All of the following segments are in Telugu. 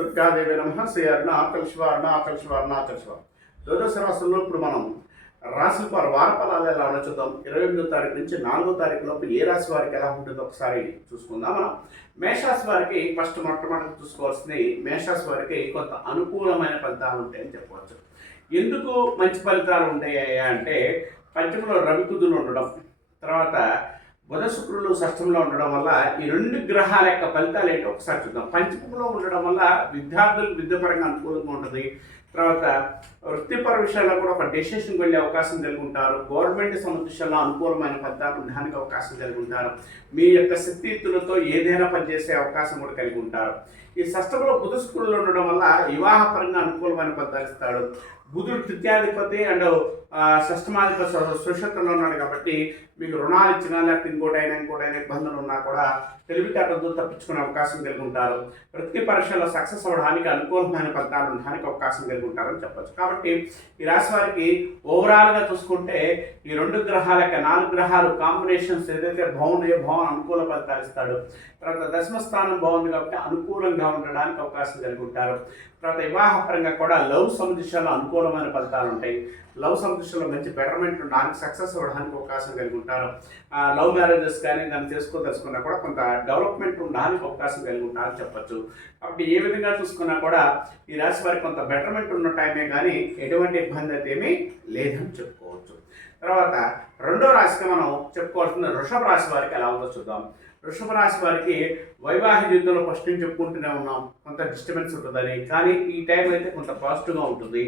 దుర్గాదేవి నమ శ్రీ అరుణాచల శివ అరుణాచల శివ అరుణాచల శివ. ద్వాదశ రాశుల్లో ఇప్పుడు మనం రాశుల వార ఫలాలు ఎలా ఉన్నా చూద్దాం. 28వ తారీఖు నుంచి 4వ తారీఖు లోపు ఏ రాశి వారికి ఎలా ఉంటుందో ఒకసారి చూసుకుందాం. మనం మేషరాశి వారికి మొట్టమొదటి చూసుకోవాల్సింది, మేషరాశి వారికి కొంత అనుకూలమైన ఫలితాలు ఉంటాయని చెప్పవచ్చు. ఎందుకు మంచి ఫలితాలు ఉంటాయి అంటే, పంచమంలో రవి కుజులు ఉండడం, తర్వాత బుధ శుక్రులు షష్టంలో ఉండడం వల్ల ఈ రెండు గ్రహాల యొక్క ఫలితాలు ఏంటో ఒకసారి చూద్దాం. పంచమంలో ఉండడం వల్ల విద్యార్థులకు విద్యాపరంగా అనుకూలంగా ఉంటుంది. తర్వాత వృత్తిపర విషయాల్లో కూడా ఒక డెసిషన్కి వెళ్ళే అవకాశం కలిగి ఉంటారు. గవర్నమెంట్ సంబంధించిన అనుకూలమైన ఫలితాలు ఉండడానికి అవకాశం కలిగి ఉంటారు. మీ యొక్క శక్తియుక్తులతో ఏదైనా పనిచేసే అవకాశం కూడా కలిగి ఉంటారు. ఈ షష్టంలో బుధ శుక్రులు ఉండడం వల్ల వివాహపరంగా అనుకూలమైన ఫలితాలు ఇస్తాడు. బుధుడు తృతీయాధిపతి అండ్ షష్టమాధిపతి సుషత్వంలో ఉన్నాడు కాబట్టి మీకు రుణాలు ఇచ్చినా లేకపోతే ఇంకోటైనా ఇబ్బందులు ఉన్నా కూడా తెలివితేటలతో తప్పించుకునే అవకాశం కలిగి ఉంటారు. వృత్తి పరీక్షల్లో సక్సెస్ అవ్వడానికి అనుకూలమైన ఫలితాలు ఉండడానికి అవకాశం కలిగి ఉంటారని చెప్పచ్చు. కాబట్టి ఈ రాశి వారికి ఓవరాల్గా చూసుకుంటే ఈ రెండు గ్రహాల యొక్క 4 గ్రహాలు కాంబినేషన్స్ ఏదైతే బాగున్నాయో అనుకూల ఫలితాలు ఇస్తాడు. తర్వాత దశమ స్థానం బాగుంది కాబట్టి అనుకూలంగా ఉండడానికి అవకాశం కలిగి ఉంటారు. తర్వాత వివాహపరంగా కూడా లవ్ సంబంధించాలో అనుకూలమైన ఫలితాలు ఉంటాయి. లవ్ సంబంధించాలో మంచి బెటర్మెంట్ ఉండడానికి, సక్సెస్ అవ్వడానికి అవకాశం కలిగి ఉంటారు. లవ్ మ్యారేజెస్ కానీ దాన్ని తెలుసుకున్నా కూడా కొంత డెవలప్మెంట్ ఉండడానికి అవకాశం కలిగి ఉంటారని చెప్పచ్చు. కాబట్టి ఏ విధంగా చూసుకున్నా కూడా ఈ రాశి వారికి కొంత బెటర్మెంట్ ఉన్న టైమే కానీ ఎటువంటి ఇబ్బంది అయితే ఏమీ లేదని చెప్పుకోవచ్చు. తర్వాత రెండో రాశిగా మనం చెప్పుకోవాల్సిన వృషభ రాశి వారికి ఎలా ఉందో చూద్దాం. వృషభ రాశి వారికి వైవాహిక జీవితంలో ఫస్ట్ నుంచి చెప్పుకుంటూనే ఉన్నాం, కొంత డిస్టర్బెన్స్ ఉంటుందని. కానీ ఈ టైం అయితే కొంత పాజిటివ్గా ఉంటుంది.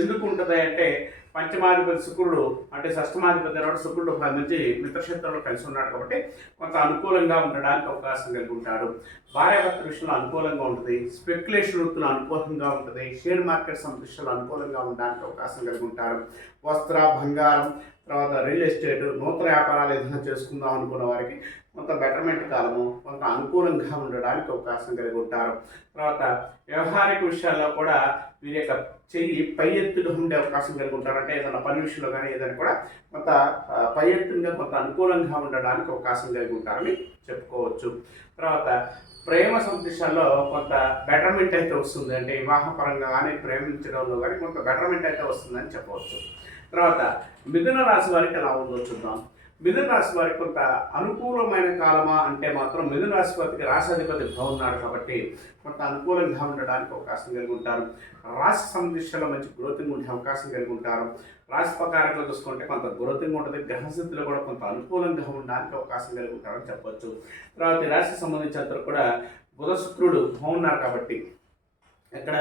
ఎందుకు ఉంటుంది అంటే, పంచమాధిపతి శుక్రుడు అంటే షష్టమాధిపతి అన్నాడు, శుక్రుడు మంచి మిత్రక్షేత్రంలో కలిసి ఉన్నాడు కాబట్టి కొంత అనుకూలంగా ఉండడానికి అవకాశం కలిగి ఉంటాడు. భార్యాభర్త విషయంలో అనుకూలంగా ఉంటుంది. స్పెక్యులేషన్ వృత్తులు అనుకూలంగా ఉంటుంది. షేర్ మార్కెట్ సంబంధించిన అనుకూలంగా ఉండడానికి అవకాశం కలిగి ఉంటారు. వస్త్ర, బంగారం, తర్వాత రియల్ ఎస్టేట్, నూతన వ్యాపారాలు ఏదైనా చేసుకుందాం అనుకున్న వారికి కొంత బెటర్మెంట్ కాలము, కొంత అనుకూలంగా ఉండడానికి అవకాశం కలిగి ఉంటారు. తర్వాత వ్యవహారిక విషయాల్లో కూడా వీరి యొక్క చెయ్యి పై ఎత్తుగా ఉండే అవకాశం కలిగి ఉంటారు. అంటే ఏదైనా పని విషయంలో కానీ ఏదైనా కూడా కొంత పై ఎత్తుగా కొంత అనుకూలంగా ఉండడానికి అవకాశం కలిగి ఉంటారని చెప్పుకోవచ్చు. తర్వాత ప్రేమ సందేశాల్లో కొంత బెటర్మెంట్ అయితే వస్తుంది. అంటే వివాహపరంగా కానీ ప్రేమించడంలో కానీ కొంత బెటర్మెంట్ అయితే వస్తుందని చెప్పవచ్చు. తర్వాత మిథున రాశి వారికి ఎలా ఉందో చూద్దాం. మిథున రాశి వారికి కొంత అనుకూలమైన కాలమా అంటే మాత్రం మిథున రాశి వారికి రాశాధిపతి బాగున్నాడు కాబట్టి కొంత అనుకూలంగా ఉండడానికి అవకాశం కలిగి ఉంటారు. రాశి సంబంధించిన మంచి గ్రోతింగ్ ఉండే అవకాశం కలిగి ఉంటారు. రాశి ప్రకారంగా చూసుకుంటే కొంత గ్రోతింగ్ ఉంటుంది. గ్రహస్థితిలో కూడా కొంత అనుకూలంగా ఉండడానికి అవకాశం కలిగి ఉంటారని చెప్పవచ్చు. తర్వాత ఈ రాశికి సంబంధించినంత కూడా బుధ శుక్రుడు బాగున్నారు కాబట్టి ఇక్కడ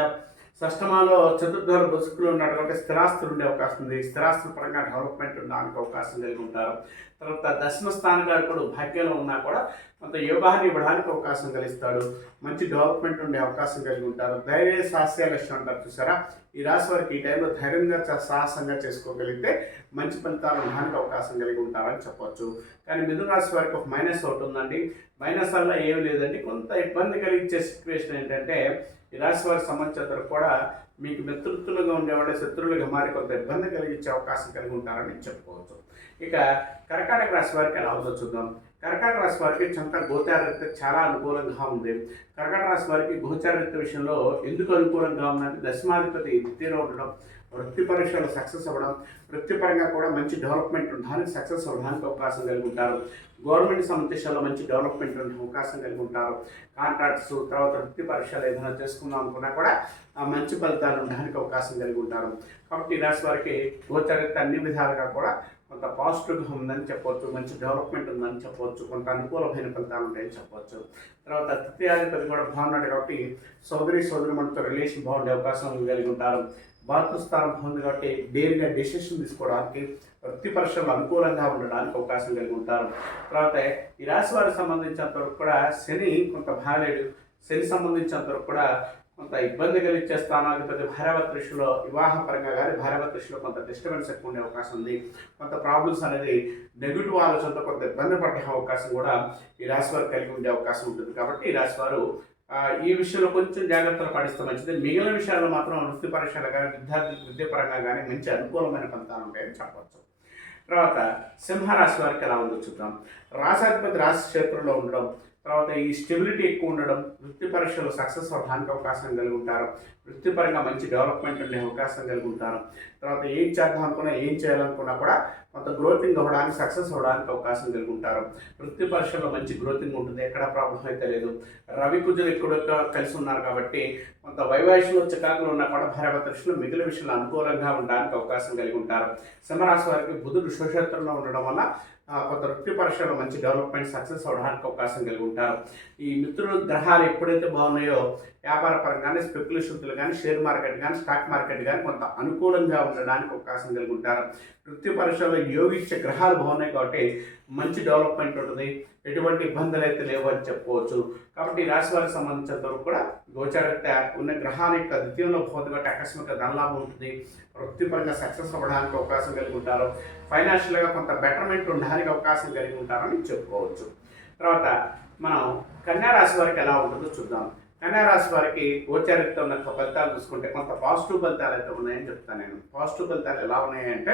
షష్టమాలో చతుర్థాలు బుధ శుక్రుడు ఉన్నాడు కాబట్టి స్థిరాస్తులు ఉండే అవకాశం ఉంది. స్థిరాస్తుల పరంగా డెవలప్మెంట్ ఉండడానికి అవకాశం కలిగి ఉంటారు. తర్వాత దశమ స్థానగారు కూడా భాగ్యంలో ఉన్నా కూడా కొంత యోగాన్ని ఇవ్వడానికి అవకాశం కలిగిస్తాడు. మంచి డెవలప్మెంట్ ఉండే అవకాశం కలిగి ఉంటారు. ధైర్య సాహస్య లక్ష్యం అంటారు చూసారా, ఈ రాశి వారికి ఈ టైంలో ధైర్యంగా సాహసంగా చేసుకోగలిగితే మంచి ఫలితాలు ఉండడానికి అవకాశం కలిగి ఉంటారని చెప్పవచ్చు. కానీ మిథున రాశి వారికి ఒక మైనస్ ఒకటి ఉందండి. మైనస్ వల్ల ఏం లేదండి, కొంత ఇబ్బంది కలిగించే సిచ్యువేషన్ ఏంటంటే, ఈ రాశి వారికి సంబంధించిన కూడా మీకు మిత్రులుగా ఉండేవాడే శత్రువులుగా మారి కొంత ఇబ్బంది కలిగించే అవకాశం కలిగి ఉంటారని చెప్పుకోవచ్చు. ఇక కర్కాటక రాశి వారికి ఎలా ఉందో చూద్దాం. కర్కాటక రాశి వారికి సొంత గోచారరీత్యా చాలా అనుకూలంగా ఉంది. కర్కాటక రాశి వారికి గోచారరీత్య విషయంలో ఎందుకు అనుకూలంగా ఉందంటే, దశమాధిపతి ద్వితీయంలో ఉండడం, వృత్తి పరీక్షలు సక్సెస్ అవ్వడం, వృత్తిపరంగా కూడా మంచి డెవలప్మెంట్ ఉండడానికి, సక్సెస్ అవ్వడానికి అవకాశం కలిగి ఉంటారు. గవర్నమెంట్ సంబంధించాలో మంచి డెవలప్మెంట్ ఉండే అవకాశం కలిగి ఉంటారు. కాంట్రాక్ట్స్, తర్వాత వృత్తి పరీక్షలు ఏదైనా చేసుకుందాం అనుకున్నా కూడా మంచి ఫలితాలు ఉండడానికి అవకాశం కలిగి ఉంటారు. కాబట్టి ఈ రాశి వారికి గోచారరీత్యా అన్ని విధాలుగా కూడా కొంత పాజిటివ్గా ఉందని చెప్పవచ్చు. మంచి డెవలప్మెంట్ ఉందని చెప్పవచ్చు. కొంత అనుకూలమైన ఫలితాలు ఉన్నాయని చెప్పవచ్చు. తర్వాత తృతీయాధిపతి కూడా బాగున్నాడు కాబట్టి సోదరిమణితో రిలేషన్ బాగుండే అవకాశం కలిగి ఉంటారు. భాతృస్థానం బాగుంది కాబట్టి డేర్గా డెసిషన్ తీసుకోవడానికి, వృత్తి పరీక్షలు అనుకూలంగా ఉండడానికి అవకాశం కలిగి ఉంటారు. తర్వాత ఈ రాశి వారికి సంబంధించినంత వరకు కూడా శని కొంత బాగాలేడు. శని సంబంధించినంత వరకు కూడా కొంత ఇబ్బంది కలిగించే స్థానాధిపతి భార్యాభర్త విషయంలో, వివాహపరంగా కానీ భార్యాభర్త విషయంలో కొంత డిస్టర్బెన్స్ ఎక్కువ ఉండే అవకాశం ఉంది. కొంత ప్రాబ్లమ్స్ అనేది నెగిటివ్ ఆలోచనతో కొంత ఇబ్బంది పడే అవకాశం కూడా ఈ రాశి వారు కలిగి ఉండే అవకాశం ఉంటుంది. కాబట్టి ఈ రాశి వారు ఈ విషయంలో కొంచెం జాగ్రత్తలు పాటిస్తే మంచిది. మిగిలిన విషయాల్లో మాత్రం వృత్తి పరీక్షలు కానీ విద్యాపరంగా కానీ మంచి అనుకూలమైన ఫలితాలు ఉంటాయని చెప్పవచ్చు. తర్వాత సింహరాశి వారికి ఎలా ఉందో చూద్దాం. రాశాధిపతి రాశి క్షేత్రంలో ఉండడం, తర్వాత ఈ స్టెబిలిటీ ఎక్కువ ఉండడం, వృత్తి పరీక్షలు సక్సెస్ అవ్వడానికి అవకాశం కలిగి ఉంటారు. వృత్తిపరంగా మంచి డెవలప్మెంట్ ఉండే అవకాశం కలిగి ఉంటారు. తర్వాత ఏం చేద్దాం అనుకున్నా, ఏం చేయాలనుకున్నా కూడా కొంత గ్రోతింగ్ అవ్వడానికి, సక్సెస్ అవ్వడానికి అవకాశం కలిగి ఉంటారు. వృత్తి పరీక్షల్లో మంచి గ్రోతింగ్ ఉంటుంది, ఎక్కడ ప్రాబ్లం అయితే లేదు. రవి కుజులు ఎక్కువగా కలిసి ఉన్నారు కాబట్టి కొంత వైవాహికంలో చికాకులు ఉన్నా కూడా భార్యాభర్తల విషయంలో మిగిలిన విషయంలో అనుకూలంగా ఉండడానికి అవకాశం కలిగి ఉంటారు. సింహరాశి వారికి బుధుడు శుభక్షేత్రంలో ఉండడం వల్ల కొంత వృత్తి పరీక్షలో మంచి డెవలప్మెంట్ సక్సెస్ అవడానికి అవకాశం కలిగి ఉంటారు. ఈ మిత్రుల గ్రహాలు ఎప్పుడైతే బాగున్నాయో వ్యాపార పరంగా కానీ, స్పెక్యులేషన్లు కానీ, షేర్ మార్కెట్ కానీ, స్టాక్ మార్కెట్ కానీ కొంత అనుకూలంగా ఉండడానికి అవకాశం కలిగి ఉంటారు. వృత్తి పరీక్షలో యోగించే గ్రహాలు బాగున్నాయి కాబట్టి మంచి డెవలప్మెంట్ ఉంటుంది, ఎటువంటి ఇబ్బందులు అయితే లేవు అని చెప్పుకోవచ్చు. కాబట్టి ఈ రాశి వారికి సంబంధించినంత వరకు కూడా గోచారరీత్యా ఉన్న గ్రహాల యొక్క ద్వితీయంలో పోతుంది కాబట్టి ఆకస్మిక ధనలాభం ఉంటుంది, వృత్తిపరంగా సక్సెస్ అవ్వడానికి అవకాశం కలిగి ఉంటారు. ఫైనాన్షియల్గా కొంత బెటర్మెంట్ ఉండడానికి అవకాశం కలిగి ఉంటారని చెప్పుకోవచ్చు. తర్వాత మనం కన్యా రాశి వారికి ఎలా ఉంటుందో చూద్దాం. కన్యా రాశి వారికి గోచారిత ఉన్న ఫలితాలు చూసుకుంటే కొంత పాజిటివ్ ఫలితాలు అయితే ఉన్నాయని చెప్తాను నేను. పాజిటివ్ ఫలితాలు ఎలా ఉన్నాయంటే,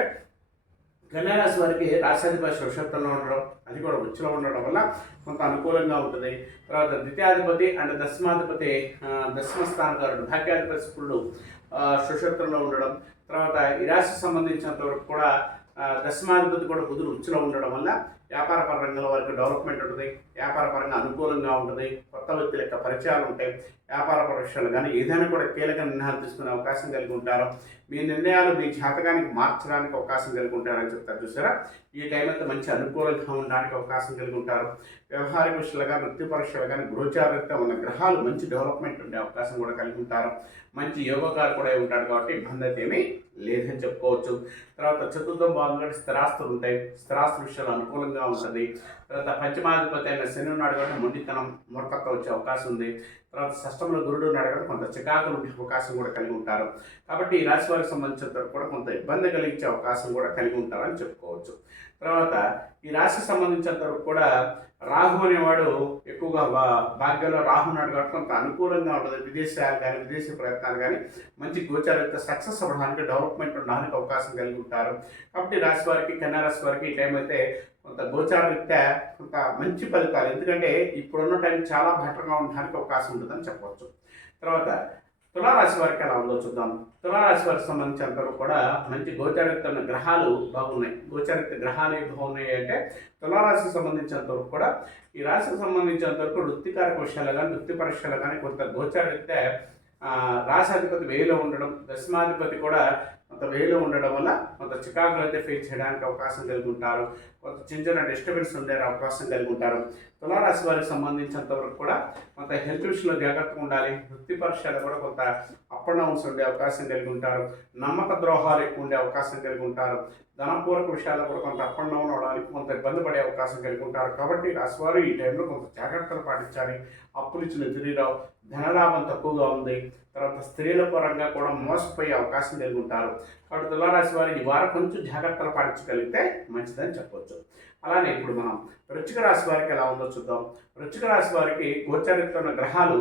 కన్యా రాశి వారికి రాశాధిపతి శుభక్షేత్రంలో ఉండడం, అది కూడా ఉచ్చులో ఉండడం వల్ల కొంత అనుకూలంగా ఉంటుంది. తర్వాత ద్వితీయాధిపతి అండ్ దశమాధిపతి, దశమ స్థానకారుడు భాగ్యాధిపతి శుక్రుడు శుభక్షేత్రంలో ఉండడం, తర్వాత ఈ రాశికి సంబంధించినంత వరకు కూడా దశమాధిపతి కూడా బుధుడు ఉచ్చులో ఉండడం వల్ల వ్యాపార పరంగా వారికి డెవలప్మెంట్ ఉంటుంది, వ్యాపార పరంగా అనుకూలంగా ఉంటుంది, కొత్త వ్యక్తుల యొక్క పరిచయాలు ఉంటాయి, వ్యాపార పరీక్షలు కానీ ఏదైనా కూడా కీలక నిర్ణయాలు తీసుకునే అవకాశం కలిగి ఉంటారు. మీ నిర్ణయాలు మీ జాతకానికి మార్చడానికి అవకాశం కలిగి ఉంటారని చెప్తారు చూసారా. ఈ టైం అంతా మంచి అనుకూలంగా ఉండడానికి అవకాశం కలిగి ఉంటారు. వ్యవహారిక విషయాలు కానీ, వృత్తి పరీక్షలు కానీ గోచారిత ఉన్న గ్రహాలు మంచి డెవలప్మెంట్ ఉండే అవకాశం కూడా కలిగి ఉంటారు. మంచి యోగకారు కూడా ఉంటాడు కాబట్టి ఇబ్బంది అయితే ఏమీ లేదని చెప్పుకోవచ్చు. తర్వాత చతుర్థం భాగంగా స్థిరాస్తులు ఉంటాయి, స్థిరాస్తుల విషయాలు అనుకూలంగా ఉంటుంది. తర్వాత పంచమాధిపతి అయిన శని ఉన్నాడు కాబట్టి మొండితనం, మూర్ఖత్వం వచ్చే అవకాశం ఉంది. తర్వాత షష్టంలో గురుడు ఉన్నాడు కాబట్టి కొంత చికాకులు ఉండే అవకాశం కూడా కలిగి ఉంటారు. కాబట్టి ఈ రాశి వారికి సంబంధించినంత కూడా కొంత ఇబ్బంది కలిగించే అవకాశం కూడా కలిగి ఉంటారని చెప్పుకోవచ్చు. తర్వాత ఈ రాశికి సంబంధించినంత వరకు కూడా రాహు అనేవాడు ఎక్కువగా భాగ్యంలో రాహు ఉన్నాడు కాబట్టి కొంత అనుకూలంగా ఉంటుంది. విదేశాలు కానీ, విదేశీ ప్రయత్నాలు కానీ మంచి గోచారిత సక్సెస్ అవ్వడానికి, డెవలప్మెంట్ ఉండడానికి అవకాశం కలిగి ఉంటారు. కాబట్టి రాశి వారికి, కన్యా రాశి వారికి ఈ టైం అయితే కొంత గోచారరీత్యా కొంత మంచి ఫలితాలు, ఎందుకంటే ఇప్పుడున్న టైం చాలా బెటర్గా ఉండడానికి అవకాశం ఉంటుందని చెప్పవచ్చు. తర్వాత తులారాశి వారికి ఎలా ఉందో చూద్దాం. తులారాశి వారికి సంబంధించినంతవరకు కూడా మంచి గోచారిత ఉన్న గ్రహాలు బాగున్నాయి. గోచారిత గ్రహాలు ఏవి బాగున్నాయి అంటే, తులారాశికి సంబంధించినంతవరకు కూడా ఈ రాశికి సంబంధించినంతవరకు వృత్తికారక విషయాలు కానీ, వృత్తి పరీక్షలు కానీ కొంత గోచారిత రాశాధిపతి వేలో ఉండడం, దశమాధిపతి కూడా కొంత వేలో ఉండడం వల్ల కొంత చికాకులు అయితే ఫేస్ చేయడానికి అవకాశం కలిగి ఉంటారు. కొంత చిన్న చిన్న డిస్టర్బెన్స్ ఉండే అవకాశం కలిగి ఉంటారు. తులారాశి వారికి సంబంధించినంత వరకు కూడా కొంత హెల్త్ విషయంలో జాగ్రత్తగా ఉండాలి. వృత్తి పరీక్షలు కూడా కొంత అప్ అండ్ డౌన్స్ ఉండే అవకాశం కలిగి ఉంటారు. నమ్మక ద్రోహాలు ఎక్కువ ఉండే అవకాశం కలిగి ఉంటారు. ధనపూర్వక విషయాల్లో కూడా కొంత అప్ అండ్ డౌన్ అవడానికి కొంత ఇబ్బంది పడే అవకాశం కలిగి ఉంటారు. కాబట్టి రాశివారు ఈ టైంలో కొంత జాగ్రత్తలు పాటించాలి. అప్పులు ఇచ్చిన తిరిగిరావు, ధనలాభం తక్కువగా ఉంది. తర్వాత స్త్రీల పరంగా కూడా మోసపోయే అవకాశం కలిగి ఉంటారు. కాబట్టి తులారాశి వారు ఈ వారం కొంచెం జాగ్రత్తలు పాటించగలిగితే మంచిదని చెప్పవచ్చు. అలానే ఇప్పుడు మనం వృశ్చిక రాశి వారికి ఎలా ఉందో చూద్దాం. వృశ్చిక రాశి వారికి గోచారిత్వ ఉన్న గ్రహాలు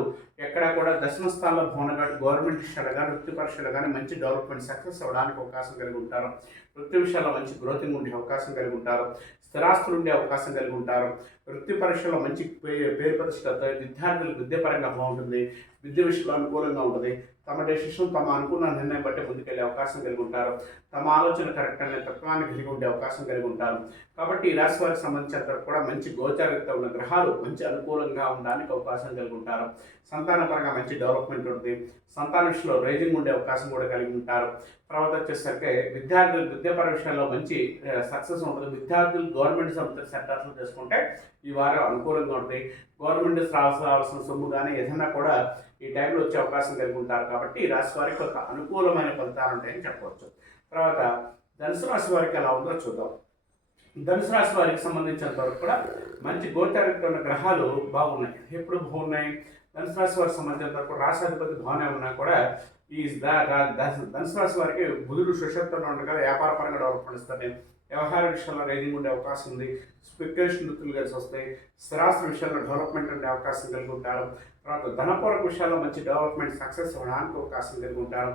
ఎక్కడ కూడా దశమ స్థానంలో భవనగాడు, గవర్నమెంట్ విషయాలు కానీ, వృత్తి పరీక్షలు కానీ మంచి డెవలప్మెంట్ సక్సెస్ అవ్వడానికి అవకాశం కలిగి ఉంటారు. వృత్తి విషయాల్లో మంచి గ్రోతింగ్ ఉండే అవకాశం కలిగి ఉంటారు. స్థిరాస్తులు ఉండే అవకాశం కలిగి ఉంటారు. వృత్తి పరీక్షలో మంచి పేరు ప్రతిష్టత, విద్యార్థులకు విద్యాపరంగా బాగుంటుంది. విద్య విషయంలో అనుకూలంగా ఉంటుంది. తమ డెసిషన్, తమ అనుకున్న నిర్ణయం బట్టి ముందుకెళ్ళే అవకాశం కలిగి ఉంటారు. తమ ఆలోచన కరెక్ట్ అనే తత్వాన్ని కలిగి ఉండే అవకాశం కలిగి ఉంటారు. కాబట్టి ఈ రాశి వారికి సంబంధించినంత కూడా మంచి గోచారిత ఉన్న గ్రహాలు మంచి అనుకూలంగా ఉండడానికి అవకాశం కలిగి ఉంటారు. సంతానపరంగా మంచి డెవలప్మెంట్ ఉంటుంది. సంతాన విషయంలో రైజింగ్ ఉండే అవకాశం కూడా కలిగి ఉంటారు. తర్వాత వచ్చేసరికి విద్యార్థులు విద్యాపర విషయాల్లో మంచి సక్సెస్ ఉంటుంది. విద్యార్థులు గవర్నమెంట్ సంస్థ సెక్టార్స్లో చేసుకుంటే ఈ వారం అనుకూలంగా ఉంటుంది. గవర్నమెంట్ రావాల్సిన సొమ్ము కానీ ఏదైనా కూడా ఈ టైంలో వచ్చే అవకాశం కలిగి ఉంటారు. కాబట్టి ఈ రాశి వారికి ఒక అనుకూలమైన ఫలితాలు ఉంటాయని చెప్పవచ్చు. తర్వాత ధనుసు రాశి వారికి ఎలా ఉందో చూద్దాం. ధనుసు రాశి వారికి సంబంధించినంత వరకు కూడా మంచి గోచారిత ఉన్న గ్రహాలు బాగున్నాయి. ఎప్పుడు బాగున్నాయి? ధనుసు రాశి వారికి సంబంధించినంత వరకు రాశాధిపతి బాగానే ఉన్నా కూడా ఈ ధనుసు రాశి వారికి బుధుడు సుషత్వంలో ఉండగా వ్యాపార పరంగా డెవలప్మెంట్ ఇస్తారు. వ్యవహార విషయంలో రైజింగ్ ఉండే అవకాశం ఉంది. స్పెక్యులేషన్ వృత్తులు కలిసి వస్తాయి. స్థిరాస్తి విషయాల్లో డెవలప్మెంట్ ఉండే అవకాశం కలిగి ఉంటారు. తర్వాత ధనపూర్వక విషయాల్లో మంచి డెవలప్మెంట్ సక్సెస్ అవ్వడానికి అవకాశం కలిగి ఉంటారు.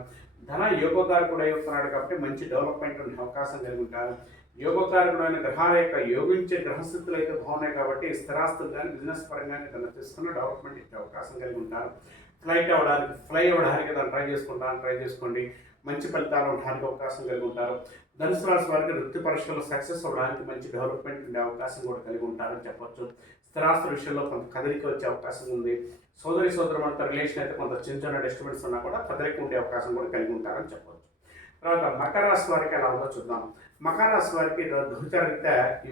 ధన యోగకారు కూడా అవుతున్నాడు కాబట్టి మంచి డెవలప్మెంట్ ఉండే అవకాశం కలిగి ఉంటారు. యోగకారకుడైన గ్రహాల యొక్క యోగించే గ్రహస్థితులు అయితే బాగున్నాయి కాబట్టి స్థిరాస్తులు కానీ బిజినెస్ పరంగా ఏదైనా తీసుకున్న డెవలప్మెంట్ ఇచ్చే అవకాశం కలిగి ఉంటారు. ఫ్లై అవ్వడానికి ఏదైనా ట్రై చేసుకోండి. మంచి ఫలితాలు ఉండడానికి అవకాశం కలిగి ఉంటారు. ధనుసు రాశి వారికి వృత్తి పరీక్షల్లో సక్సెస్ అవ్వడానికి మంచి డెవలప్మెంట్ ఉండే అవకాశం కూడా కలిగి ఉంటారని చెప్పొచ్చు. స్థిరాస్తుల విషయంలో కొంత కదలిక వచ్చే అవకాశం ఉంది. సోదరులతో రిలేషన్ అయితే కొంత చిన్న చిన్న డిస్టర్బెన్స్ ఉన్నా కూడా కదలిక ఉండే అవకాశం కూడా కలిగి ఉంటారని చెప్పొచ్చు. తర్వాత మకర రాశి వారికి ఎలా ఉందో చూద్దాం. మకర రాశి వారికి గోచారరీత్యా ఈ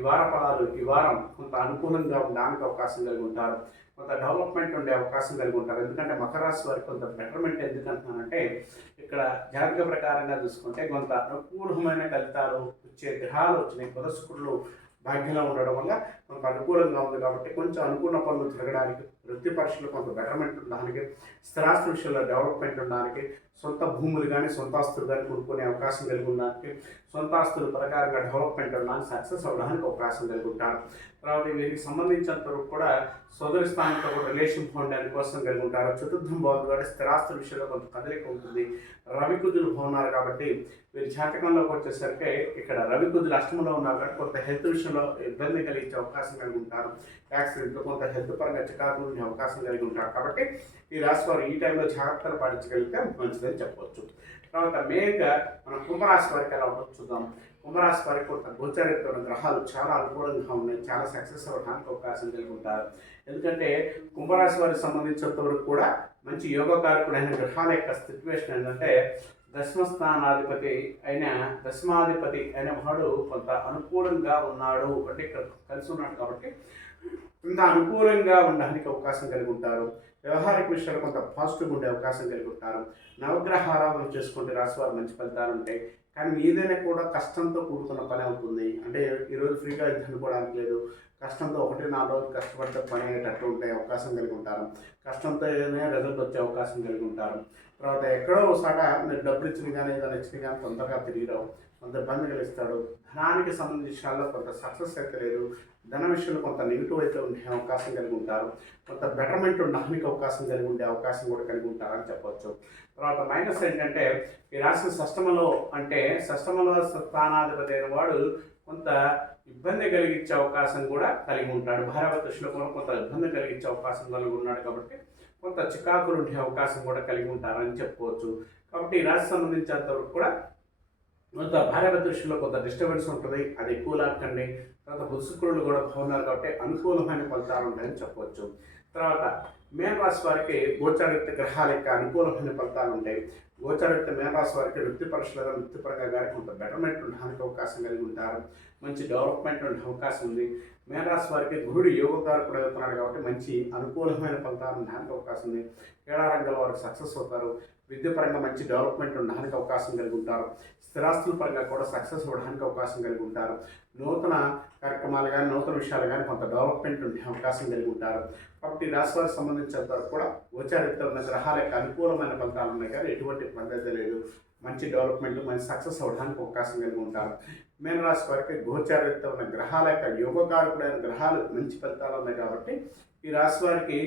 వారం కొంత అనుకూలంగా ఉండడానికి అవకాశం కలిగి ఉంటారు. కొంత డెవలప్మెంట్ ఉండే అవకాశం కలిగి ఉంటారు. ఎందుకంటే మకర రాశి వారికి కొంత బెటర్మెంట్ ఎందుకంటున్నానంటే ఇక్కడ జాతక ప్రకారంగా చూసుకుంటే కొంత అనుకూలమైన ఫలితాలు వచ్చే గ్రహాలు వచ్చినాయి. బుధ శుక్రులు భాగ్యంలో ఉండడం వల్ల కొంత అనుకూలంగా ఉంది కాబట్టి కొంచెం అనుకూల పనులు జరగడానికి, వృత్తి పరీక్షలు కొంత బెటర్మెంట్ ఉండడానికి, స్థిరాస్తి విషయంలో డెవలప్మెంట్ ఉండడానికి, సొంత భూములు కానీ సొంత ఆస్తులు కానీ కొనుక్కునే అవకాశం కలిగి ఉండడానికి, సొంత ఆస్తుల ప్రకారంగా డెవలప్మెంట్ ఉండడానికి, సక్సెస్ అవ్వడానికి అవకాశం కలిగి ఉంటారు. తర్వాత వీరికి సంబంధించినంత వరకు కూడా సోదరి స్థానంతో కూడా రిలేషన్ పొందడానికి కోసం కలిగి ఉంటారు. చతుర్థం బాగుంది కాబట్టి స్థిరాస్తుల విషయంలో కొంత కదలిక ఉంటుంది. రవి కుజులు బాగున్నారు కాబట్టి వీరి జాతకంలోకి వచ్చేసరికి ఇక్కడ రవి కుజులు అష్టమంలో ఉన్నారు కాబట్టి కొంత హెల్త్ విషయంలో ఇబ్బంది కలిగించే అవకాశం కలిగి ఉంటారు. యాక్సిడెంట్లో కొంత హెల్త్ పరంగా చికాకులు ఉండే అవకాశం కలిగి ఉంటారు. కాబట్టి ఈ రాశి వారు ఈ టైంలో జాగ్రత్తలు పాటించగలిగితే మంచిదని చెప్పవచ్చు. తర్వాత మెయిన్గా మనం కుంభరాశి వారికి ఎలా ఉంటుందో చూద్దాం. కుంభరాశి వారికి కొంత గోచరిస్తున్న గ్రహాలు చాలా అనుకూలంగా ఉన్నాయి. చాలా సక్సెస్ అవ్వడానికి అవకాశం కలిగి ఉంటారు. ఎందుకంటే కుంభరాశి వారికి సంబంధించినంత వరకు కూడా మంచి యోగకారకుడైన గ్రహాల యొక్క సిచ్యువేషన్ ఏంటంటే దశమాధిపతి అయిన వాడు కొంత అనుకూలంగా ఉన్నాడు అంటే ఇక్కడ కలిసి ఉన్నాడు కాబట్టి కొంత అనుకూలంగా ఉండడానికి అవకాశం కలిగి ఉంటారు. వ్యవహారిక విషయాలు కొంత పాజిటివ్గా ఉండే అవకాశం కలిగి ఉంటారు. నవగ్రహ ఆరాధన చేసుకుంటే రాశివారు మంచి ఫలితాలు ఉంటాయి. కానీ ఏదైనా కూడా కష్టంతో కూడుకున్న పని అవుతుంది. అంటే ఈరోజు ఫ్రీగా అనుకోవడానికి లేదు. కష్టంతో 1-4 రోజులు కష్టపడితే పని అయ్యేటట్టు ఉంటే అవకాశం కలిగి ఉంటారు. కష్టంతో ఏదైనా రిజల్ట్ వచ్చే అవకాశం కలిగి ఉంటారు. తర్వాత ఎక్కడో ఒకసాట మీరు డబ్బులు ఇచ్చిన కానీ ఏదైనా ఇచ్చిన కానీ తొందరగా తిరిగి రావు. కొంత ఇబ్బంది కలిగిస్తాడు. ధనానికి సంబంధించిన విషయాల్లో కొంత సక్సెస్ అయితే లేదు. ధన విషయంలో కొంత నెగిటివ్ అయితే ఉండే అవకాశం కలిగి ఉంటారు. కొంత బెటర్మెంట్ ఉండడానికి అవకాశం కలిగి ఉండే అవకాశం కూడా కలిగి ఉంటారని చెప్పవచ్చు. తర్వాత మైనస్ ఏంటంటే ఈ రాశి షష్టమంలో స్థానాధిపతి అయిన వాడు కొంత ఇబ్బంది కలిగించే అవకాశం కూడా కలిగి ఉంటాడు. భార్యాభర్త దృష్టిలో కూడా కొంత ఇబ్బంది కలిగించే అవకాశం కలిగి ఉన్నాడు కాబట్టి కొంత చికాకులు ఉండే అవకాశం కూడా కలిగి ఉంటారని చెప్పుకోవచ్చు. కాబట్టి ఈ రాశి సంబంధించినంతవరకు కూడా కొంత భార్యాభర్త దృష్టిలో కొంత డిస్టర్బెన్స్ ఉంటుంది. అది ఎక్కువ లాక్కండి. తర్వాత బుధ శుక్రులు కూడా బాగున్నారు కాబట్టి అనుకూలమైన ఫలితాలు ఉంటాయని చెప్పవచ్చు. తర్వాత మేనరాశి వారికి గోచారయుక్త గ్రహాల యొక్క అనుకూలమైన ఫలితాలు ఉంటాయి. గోచారయుక్త మేనరాశి వారికి వృత్తి పరీక్షలుగా వృత్తిపరంగా కానీ కొంత బెటర్మెంట్ ఉండడానికి అవకాశం కలిగి ఉంటారు. మంచి డెవలప్మెంట్ ఉండే అవకాశం ఉంది. మేనరాశి వారికి గురుడు యోగకారకుడు అవుతున్నాడు కాబట్టి మంచి అనుకూలమైన ఫలితాలు ఉండడానికి అవకాశం ఉంది. క్రీడా రంగంలో వారికి సక్సెస్ అవుతారు. విద్యాపరంగా మంచి డెవలప్మెంట్ ఉండడానికి అవకాశం కలిగి ఉంటారు. స్థిరాస్తుల పరంగా కూడా సక్సెస్ అవ్వడానికి అవకాశం కలిగి ఉంటారు. నూతన కార్యక్రమాలు కానీ నూతన విషయాలు కానీ కొంత డెవలప్మెంట్ ఉండే అవకాశం కలిగి ఉంటారు. కాబట్టి ఈ రాశి వారికి సంబంధించినంత వరకు కూడా గోచారిత్య ఉన్న గ్రహాల యొక్క అనుకూలమైన ఫలితాలు ఉన్నాయి కానీ ఎటువంటి ఇబ్బంది అయితే లేదు. మంచి డెవలప్మెంట్ మంచి సక్సెస్ అవ్వడానికి అవకాశం కలిగి ఉంటారు. మీనరాశి వారికి గోచారిత్య ఉన్న గ్రహాల యొక్క యోగకారకుడైన గ్రహాలు మంచి ఫలితాలు ఉన్నాయి కాబట్టి ఈ రాశి వారికి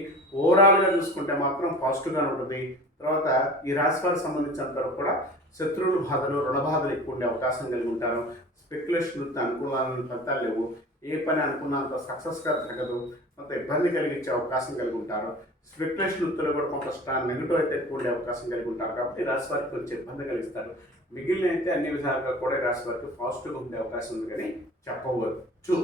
ఓవరాల్గా చూసుకుంటే మాత్రం పాజిటివ్గానే ఉంటుంది. తర్వాత ఈ రాశి వారికి సంబంధించినంత వరకు కూడా శత్రువుల బాధలు రుణ బాధలు ఎక్కువ ఉండే అవకాశం కలిగి ఉంటారు. స్పెక్యులేషన్ అనుకూలమైన ఫలితాలు లేవు. ఏ పని అనుకున్నంత సక్సెస్గా జరగదు. కొంత ఇబ్బంది కలిగించే అవకాశం కలిగి ఉంటారు. స్పెక్యులేషన్ వృత్తులు కూడా కొంత నెగిటివ్ అయితే ఎక్కువ ఉండే అవకాశం కలిగి ఉంటారు. కాబట్టి రాశి వారికి కొంచెం ఇబ్బంది కలిగిస్తారు. మిగిలిన అయితే అన్ని విధాలుగా కూడా రాశి వారికి పాజిటివ్గా ఉండే అవకాశం ఉంది కానీ చెప్పవచ్చు.